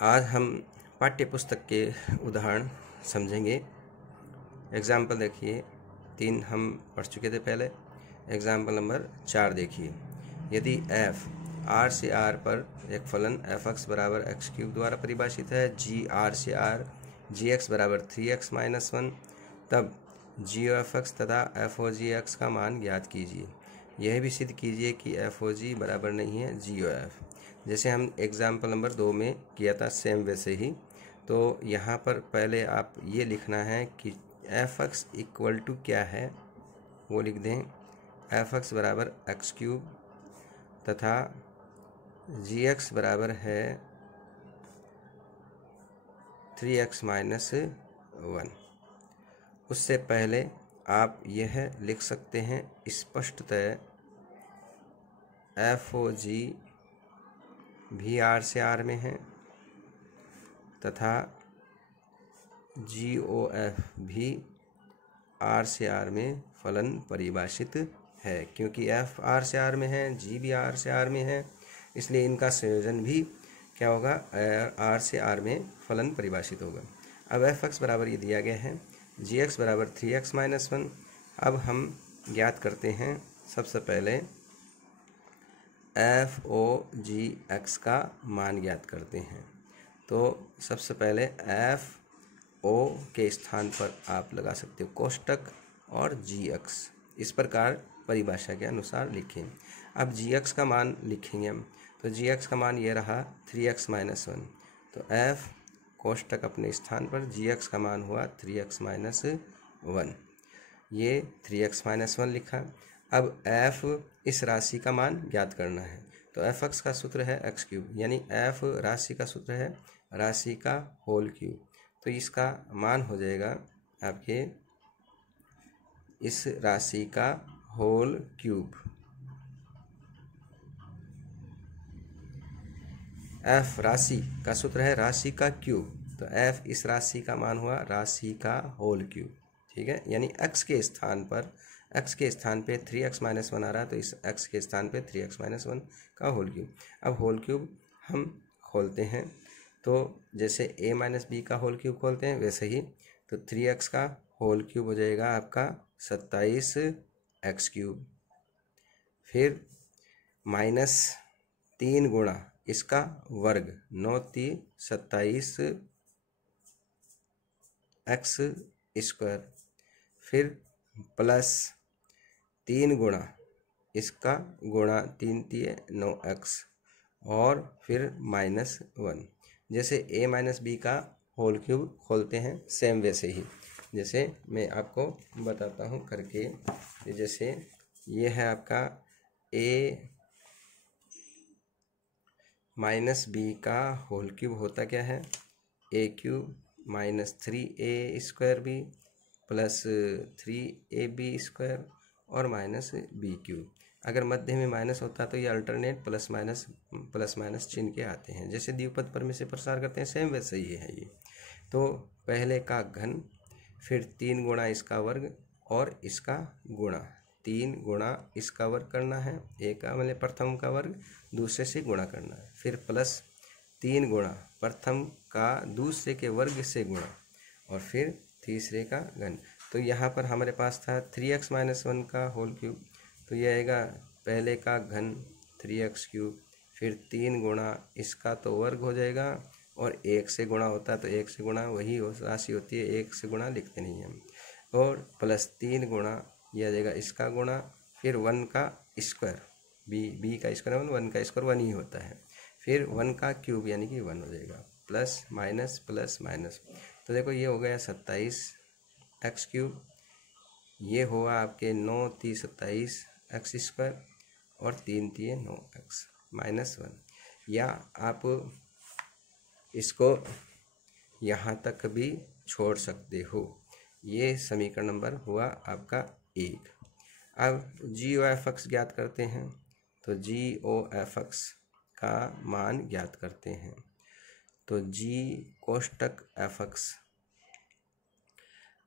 आज हम पाठ्य पुस्तक के उदाहरण समझेंगे। एग्जाम्पल देखिए, 3 हम पढ़ चुके थे पहले। एग्जाम्पल नंबर 4 देखिए, यदि f r से r पर एक फलन f(x) बराबर x³ द्वारा परिभाषित है, g r से r gx बराबर 3x - 1, तब g(f(x) तथा f(g(x) का मान ज्ञात कीजिए। यह भी सिद्ध कीजिए कि f(g) बराबर नहीं है g(f)। जैसे हम एग्जाम्पल नंबर 2 में किया था, सेम वैसे ही। तो यहाँ पर पहले आप ये लिखना है कि f(x) इक्वल टू क्या है, वो लिख दें। f(x) बराबर x³ तथा gx बराबर है 3x - 1। उससे पहले आप यह लिख सकते हैं स्पष्टतः f(g) भी r से r में है तथा g(f) भी r से r में फलन परिभाषित है। क्योंकि f r से r में है, g भी r से r में है, इसलिए इनका संयोजन भी क्या होगा, r से r में फलन परिभाषित होगा। अब f(x) बराबर ये दिया गया है, gx बराबर 3x - 1। अब हम ज्ञात करते हैं सबसे पहले f(o)(g)(x) का मान ज्ञात करते हैं। तो सबसे पहले f(o) के स्थान पर आप लगा सकते हो कोष्टक और gx, इस प्रकार परिभाषा के अनुसार लिखें। अब gx का मान लिखेंगे हम, तो gx का मान ये रहा 3x - 1। तो f कोष्टक अपने स्थान पर, gx का मान हुआ 3x - 1। ये 3x - 1 लिखा। अब f इस राशि का मान ज्ञात करना है, तो f(x) का सूत्र है x³, यानी f राशि का सूत्र है राशि का होल क्यूब। तो इसका मान हो जाएगा आपके इस राशि का होल क्यूब। f राशि का सूत्र है राशि का क्यूब, तो f इस राशि का मान हुआ राशि का होल क्यूब। ठीक है, यानी x के स्थान पे 3x - 1 आ रहा है, तो इस x के स्थान पे 3x - 1 का होल क्यूब। अब होल क्यूब हम खोलते हैं, तो जैसे a - b का होल क्यूब खोलते हैं वैसे ही, तो 3x का होल क्यूब हो जाएगा आपका 27x³। फिर -3 गुणा इसका वर्ग 9 × 3 = 27x²। फिर प्लस 3 गुणा इसका गुणा 3 × 3 = 9x, और फिर -1। जैसे a - b का होल क्यूब खोलते हैं सेम वैसे ही, जैसे मैं आपको बताता हूँ करके। जैसे ये है आपका a - b का होल क्यूब होता क्या है, a³ - 3a² प्लस 3ab² और -b³। अगर मध्य में माइनस होता तो ये अल्टरनेट प्लस माइनस चिन्ह के आते हैं। जैसे द्विपद पर में से प्रसार करते हैं सेम वैसे ही है ये। तो पहले का घन, फिर 3 गुणा इसका वर्ग और इसका गुणा, 3 गुणा इसका वर्ग करना है, एक का मतलब प्रथम का वर्ग, दूसरे से गुणा करना है, फिर प्लस 3 गुणा प्रथम का दूसरे के वर्ग से गुणा, और फिर तीसरे का घन। तो यहाँ पर हमारे पास था 3x - 1 का होल क्यूब, तो यह आएगा पहले का घन 3x³, फिर 3 गुणा इसका तो वर्ग हो जाएगा, और 1 से गुणा होता है तो 1 से गुणा वही राशि होती है, 1 से गुणा लिखते नहीं हम, और प्लस 3 गुणा यह आ जाएगा इसका गुणा, फिर 1 का स्क्वायर, b का स्क्वायर 1 का स्क्वायर 1 ही होता है, फिर 1 का क्यूब यानी कि 1 हो जाएगा, प्लस माइनस। तो देखो ये हो गया 27x³, ये हुआ आपके 9 × 3 = 27x², और 3 × 3 = 9x -1। या आप इसको यहाँ तक भी छोड़ सकते हो। ये समीकरण नंबर हुआ आपका 1। अब g(f(x) ज्ञात करते हैं, तो g(f(x) का मान ज्ञात करते हैं। तो g कोष्टक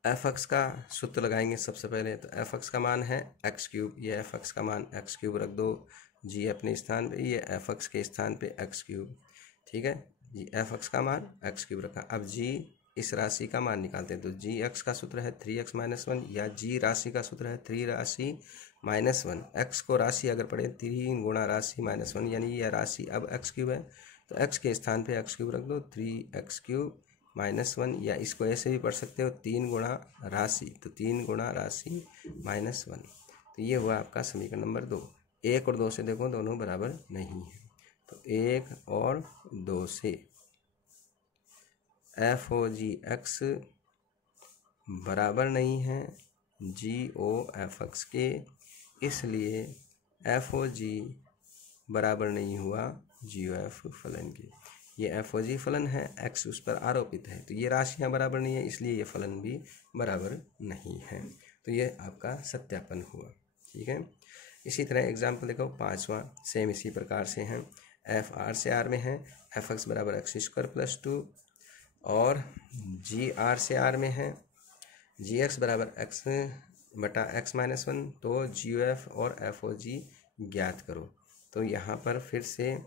f(x) का सूत्र लगाएंगे सबसे पहले। तो f(x) का मान है x³, ये f(x) का मान x³ रख दो, g अपने स्थान पे, ये f(x) के स्थान पे x³। ठीक है, जी एफ एक्स का मान एक्स क्यूब रखा। अब जी इस राशि का मान निकालते हैं, तो जी एक्स का सूत्र है 3x माइनस 1, या जी राशि का सूत्र है 3 राशि माइनस 1। एक्स को राशि अगर पढ़े 3 गुणा राशि माइनस 1, यानी यह राशि अब एक्स क्यूब है, तो एक्स के स्थान पे एक्स क्यूब रख दो, 3x क्यूब माइनस 1, या इसको ऐसे भी पढ़ सकते हो 3 गुणा राशि, तो 3 गुणा राशि माइनस 1। तो ये हुआ आपका समीकरण नंबर 2। 1 और 2 से देखो दोनों बराबर नहीं है, तो 1 और 2 से एफ ओ जी एक्स बराबर नहीं है जी ओ एफ एक्स के, इसलिए एफ ओ जी बराबर नहीं हुआ जी ओ एफ फलन के। ये एफ ओ जी फलन है, एक्स उस पर आरोपित है, तो ये राशियां बराबर नहीं है, इसलिए ये फलन भी बराबर नहीं है। तो ये आपका सत्यापन हुआ। ठीक है, इसी तरह एग्जाम्पल देखो 5वां, सेम इसी प्रकार से है। एफ आर से आर में है, एफ एक्स बराबर एक्स स्क्वायर प्लस 2, और जी आर से आर में है, जी एक्स बराबर एक्स बटा एक्स माइनस 1। तो जी ओ एफ और एफ ओ जी ज्ञात करो। तो यहाँ पर फिर से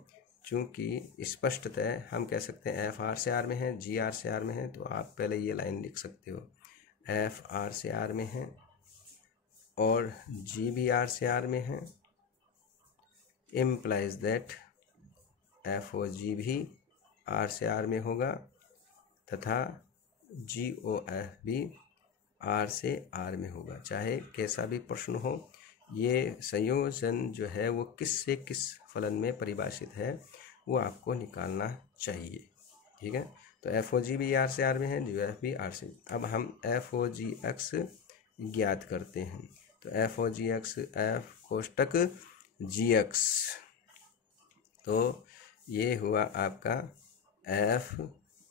चूँकि स्पष्टतः हम कह सकते हैं एफ आर से आर में है, जी आर से आर में है, तो आप पहले ये लाइन लिख सकते हो, एफ आर से आर में है और जी भी आर से आर में है, इम्प्लाइज दैट एफ ओ जी भी आर से आर में होगा तथा जी ओ एफ भी आर से आर में होगा। चाहे कैसा भी प्रश्न हो, ये संयोजन जो है वो किस से किस फलन में परिभाषित है वो आपको निकालना चाहिए। ठीक है, तो एफ ओ जी भी आर से आर में है, जी ओ एफ भी आर से। अब हम एफ ओ जी एक्स ज्ञात करते हैं, तो एफ ओ जी एक्स एफ कोष्टक जी एक्स, तो ये हुआ आपका एफ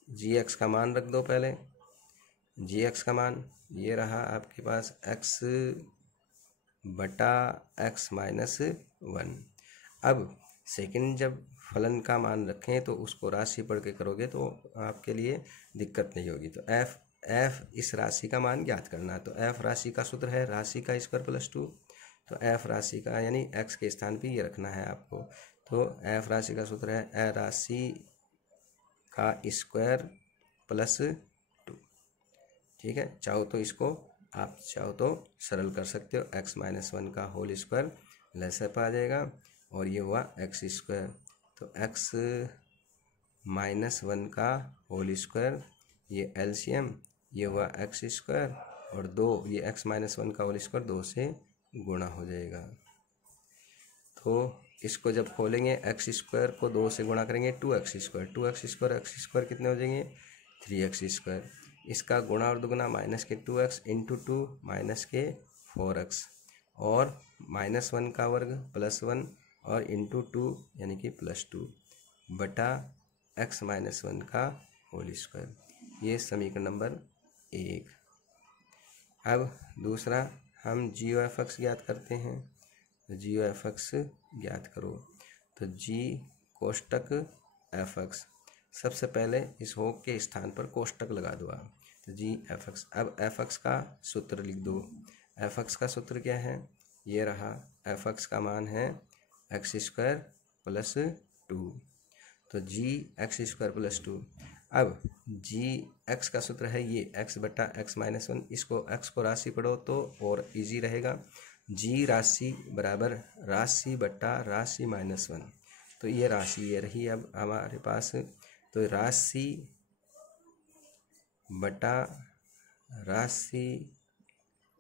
जी एक्स का मान रख दो पहले, जी एक्स का मान ये रहा आपके पास एक्स बटा एक्स माइनस 1। अब सेकंड जब फलन का मान रखें तो उसको राशि पढ़ के करोगे तो आपके लिए दिक्कत नहीं होगी। तो एफ इस राशि का मान ज्ञात करना, तो एफ राशि का सूत्र है राशि का स्क्वायर प्लस 2, तो एफ राशि का यानी एक्स के स्थान पे ये रखना है आपको। तो एफ राशि का सूत्र है राशि का स्क्वायर प्लस 2। ठीक है, चाहो तो इसको आप चाहो तो सरल कर सकते हो, एक्स माइनस 1 का होल स्क्वायर लसअप आ जाएगा, और ये हुआ एक्स स्क्वायर, तो एक्स माइनस 1 का होल स्क्वायर ये एलसीएम, ये हुआ एक्स स्क्वायर, और 2 ये एक्स माइनस 1 का होल स्क्वायर 2 से गुणा हो जाएगा। तो इसको जब खोलेंगे एक्स स्क्वायर को 2 से गुणा करेंगे 2x square, 2x square x square कितने हो जाएंगे 3x स्क्वायर, इसका गुणा और दुगुना माइनस के 2x इंटू 2 माइनस के 4x, और माइनस 1 का वर्ग प्लस 1 और इंटू 2 यानी कि प्लस 2 बटा एक्स माइनस 1 का होल स्क्वायर। ये समीकरण नंबर 1। अब दूसरा हम जी ओ एफ एक्स ज्ञात करते हैं, तो जी ओ एफ एक्स ज्ञात करो, तो जी कोष्टक एफ एक्स, सबसे पहले इस हो के स्थान पर कोष्टक लगा दो आप, तो जी एफ एक्स। अब एफ एक्स का सूत्र लिख दो, एफ एक्स का सूत्र क्या है, ये रहा, एफ एक्स का मान है एक्स स्क्वायर प्लस 2, तो जी एक्स स्क्वायर प्लस 2। अब जी एक्स का सूत्र है ये एक्स बटा एक्स माइनस 1, इसको एक्स को राशि पढ़ो तो और इजी रहेगा, जी राशि बराबर राशि बटा राशि माइनस 1, तो ये राशि ये रही अब हमारे पास, तो राशि बटा राशि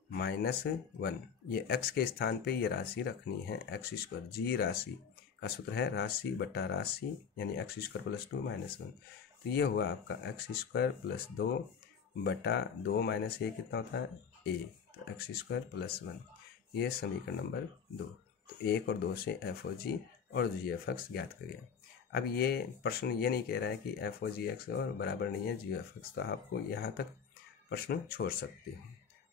माइनस 1, ये एक्स के स्थान पे ये राशि रखनी है एक्स स्क्वायर, जी राशि का सूत्र है राशि बटा राशि यानी एक्स स्क्वायर प्लस 2 माइनस 1, तो ये हुआ आपका एक्स स्क्वायर प्लस 2 बटा 2 माइनस ए कितना होता है ए, तो एक्स स्क्वायर प्लस 1। ये समीकरण नंबर 2। तो 1 और 2 से एफ ओ जी और जी एफ एक्स ज्ञात करिए। अब ये प्रश्न ये नहीं कह रहा है कि एफ ओ जी एक्स और बराबर नहीं है जी एफ एक्स, तो आपको यहाँ तक प्रश्न छोड़ सकते हो,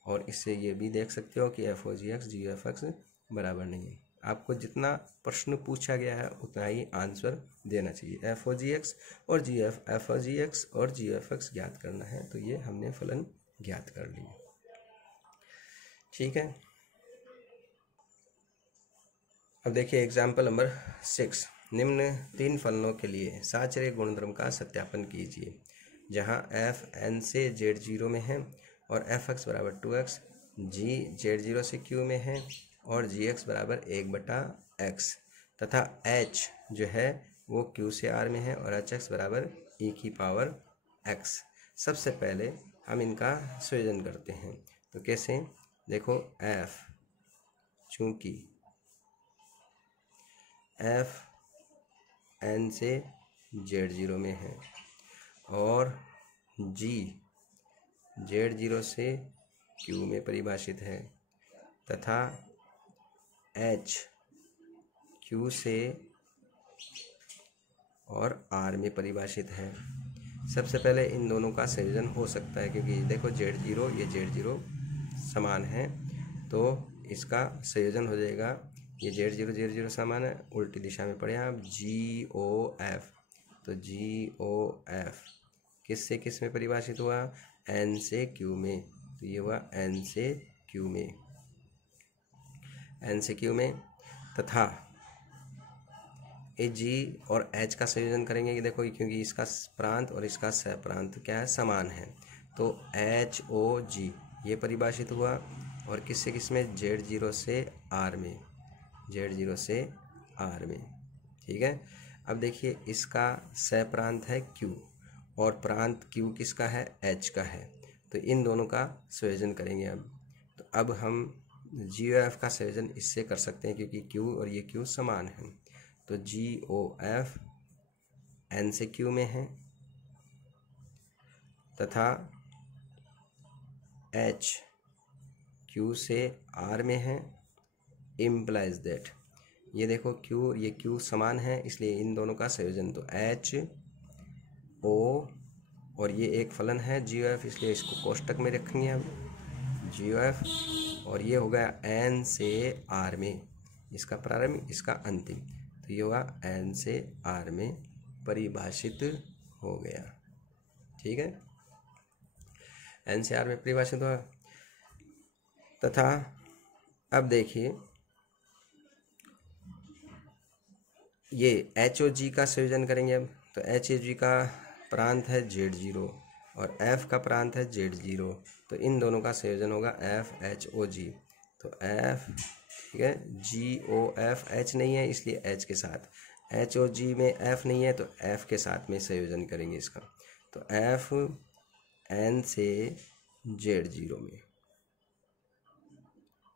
और इससे ये भी देख सकते हो कि एफ ओ जी एक्स जी एफ एक्स बराबर नहीं है। आपको जितना प्रश्न पूछा गया है उतना ही आंसर देना चाहिए। एफ ओ जी एक्स और एफ ओ जी एक्स और जी एफ एक्स ज्ञात करना है, तो ये हमने फलन ज्ञात कर लिया। ठीक है, अब देखिए एग्जाम्पल नंबर 6, निम्न 3 फलनों के लिए साचर्य गुणधर्म का सत्यापन कीजिए, जहां f n से z0 में है और fx बराबर 2x, g z0 से q में है और gx बराबर 1/x तथा h जो है वो q से r में है और hx बराबर e⁻x। सबसे पहले हम इनका संयोजन करते हैं। तो कैसे? देखो, f चूंकि f n से z0 में है और g z0 से q में परिभाषित है तथा h q से और r में परिभाषित है। सबसे पहले इन दोनों का संयोजन हो सकता है, क्योंकि देखो z0 ये z0 समान है, तो इसका संयोजन हो जाएगा। ये z0 समान है, उल्टी दिशा में पढ़े आप, GOF। तो GOF किस से किस में परिभाषित हुआ? n से q में। तो ये हुआ n से q में, n से q में। तथा ये g और h का संयोजन करेंगे कि देखो, क्योंकि इसका प्रांत और इसका सहप्रांत क्या है? समान है। तो HOG ये परिभाषित हुआ और किससे किस में? z0 से r में, z0 से r में। ठीक है। अब देखिए, इसका सहप्रांत है q और प्रांत q किसका है? h का है। तो इन दोनों का संयोजन करेंगे अब। तो अब हम GOF का संयोजन इससे कर सकते हैं, क्योंकि q और ये q समान है। तो GOF n से q में है तथा h q से r में है। इम्प्लाइज दैट, ये देखो q और ये q समान है, इसलिए इन दोनों का संयोजन। तो h o और ये एक फलन है GOF, इसलिए इसको कोष्टक में रखेंगे हम, GOF। और ये हो गया n से r में, इसका प्रारंभ इसका अंतिम। तो ये होगा n से r में परिभाषित हो गया। ठीक है, n से r में परिभाषित हुआ। तथा अब देखिए, ये HOG का संयोजन करेंगे अब। तो HOG का प्रांत है z0 और f का प्रांत है z0, तो इन दोनों का संयोजन होगा FHOG। तो f, ठीक है, GOF h नहीं है इसलिए h के साथ, HOG में f नहीं है तो f के साथ में संयोजन करेंगे इसका। तो f n से z0 में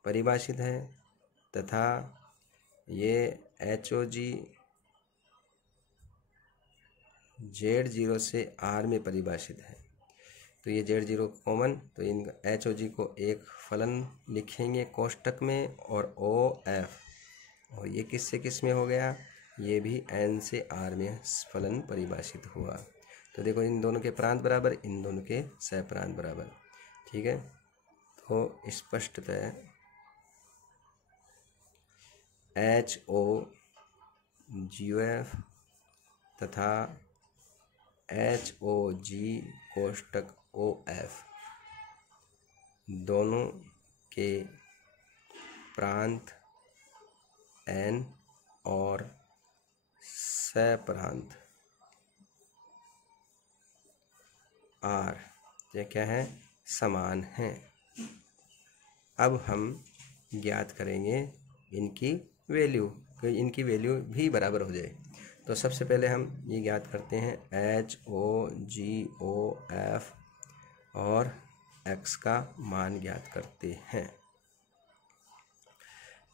परिभाषित है तथा ये HOG z0 से r में परिभाषित है। तो ये z0 कॉमन, तो इन HOG को एक फलन लिखेंगे कोष्टक में, और OF, और ये किस से किस में हो गया? ये भी n से r में फलन परिभाषित हुआ। तो देखो, इन दोनों के प्रांत बराबर, इन दोनों के सहप्रांत बराबर। ठीक है, तो स्पष्टतः HOGOF तथा HOG कोष्टक OF दोनों के प्रांत n और सहप्रांत r ये क्या है? समान हैं। अब हम ज्ञात करेंगे इनकी वैल्यू, कि इनकी वैल्यू भी बराबर हो जाए। तो सबसे पहले हम ये ज्ञात करते हैं HOGOF और x का मान ज्ञात करते हैं।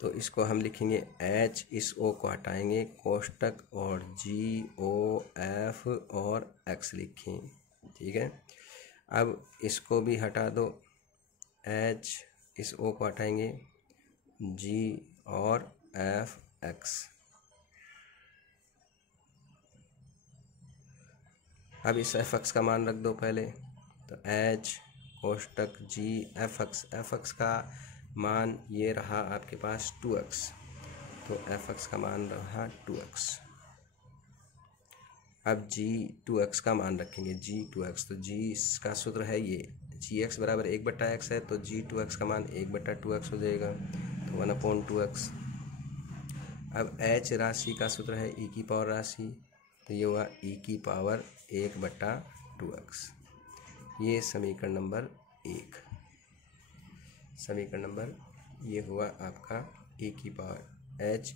तो इसको हम लिखेंगे h, इस o को हटाएंगे कोष्टक, और GOF और x लिखें। ठीक है, अब इसको भी हटा दो, h, इस o को हटाएंगे, g और f x। अब इस fx का मान रख दो पहले। तो h कोष्टक g fx का मान ये रहा आपके पास 2x, तो fx का मान रहा 2x। अब g 2x का मान रखेंगे, g 2x, तो g का सूत्र है ये, gx बराबर 1/x है, तो g 2x का मान 1/2x हो जाएगा, तो 1/2x। अब h राशि का सूत्र है e की पावर राशि, तो ये हुआ e की पावर 1/2x। ये समीकरण नंबर 1। समीकरण नंबर ये हुआ आपका e की पावर h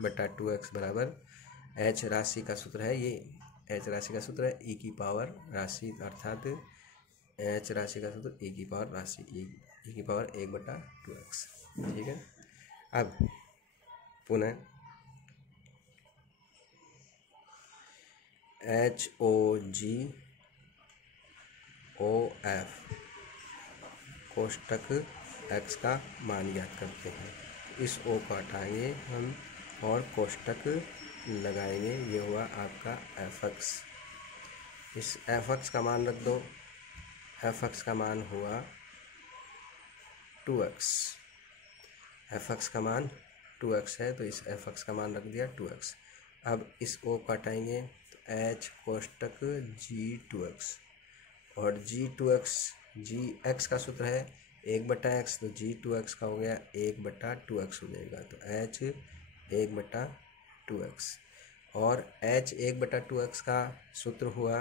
1/2x बराबर h राशि का सूत्र है, ये h राशि का सूत्र है e की पावर राशि, अर्थात h राशि का सूत्र e की पावर राशि, e की पावर 1/2x। ठीक है। अब पुनः HOGOF कोष्टक x का मान ज्ञात करते हैं। इस O को हटाएंगे हम और कोष्टक लगाएंगे, ये हुआ आपका fx। इस fx का मान रख दो, fx का मान हुआ 2x। fx का मान 2x है, तो इस fx का मान रख दिया 2x। अब इस O को हटाएंगे तो h कोष्टक g2x और g2x gx का सूत्र है 1/x, तो g2x का हो गया 1/2x हो जाएगा, तो h 1/2x और h 1/2x का सूत्र हुआ,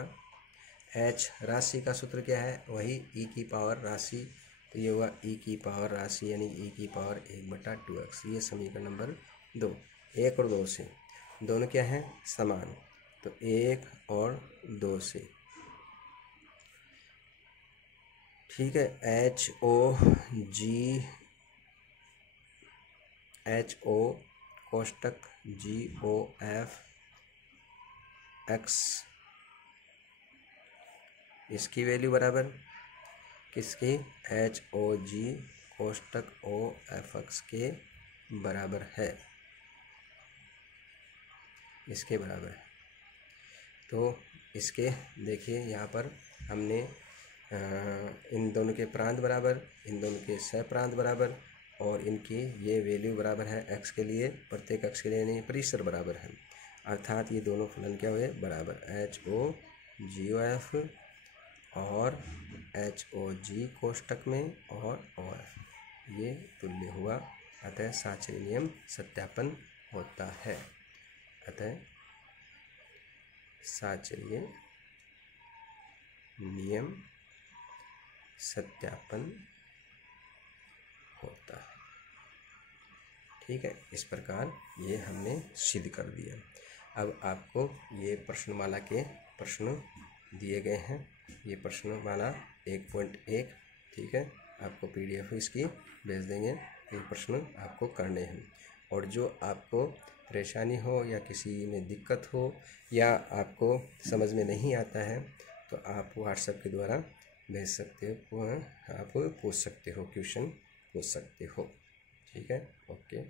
h राशि का सूत्र क्या है, वही e की पावर राशि, तो ये हुआ e की पावर राशि यानी e की पावर 1/2x। ये समीकरण नंबर 2। 1 और 2 से दोनों क्या हैं, समान, तो 1 और 2 से। ठीक है। HO कोष्टक GOF x, इसकी वैल्यू बराबर किसकी, HOG कोष्टक OFX के बराबर है, इसके बराबर है। तो इसके देखिए यहाँ पर हमने इन दोनों के प्रांत बराबर, इन दोनों के सहप्रांत बराबर और इनकी ये वैल्यू बराबर है x के लिए, प्रत्येक x के लिए नहीं, परिसर बराबर है, अर्थात ये दोनों फलन क्या हुए, बराबर। HOGOF और HOG कोष्टक में और OF ये तुल्य हुआ, अतः साचर्य नियम सत्यापन होता है। अतः साचर्य नियम सत्यापन होता है। ठीक है, इस प्रकार ये हमने सिद्ध कर दिया। अब आपको ये प्रश्नमाला के प्रश्न दिए गए हैं, ये प्रश्नमाला 1.1। ठीक है, आपको PDF इसकी भेज देंगे, ये प्रश्न आपको करने हैं। और जो आपको परेशानी हो या किसी में दिक्कत हो या आपको समझ में नहीं आता है, तो आप WhatsApp के द्वारा भेज सकते हो, आप पूछ सकते हो, क्वेश्चन पूछ सकते हो। ठीक है, ओके।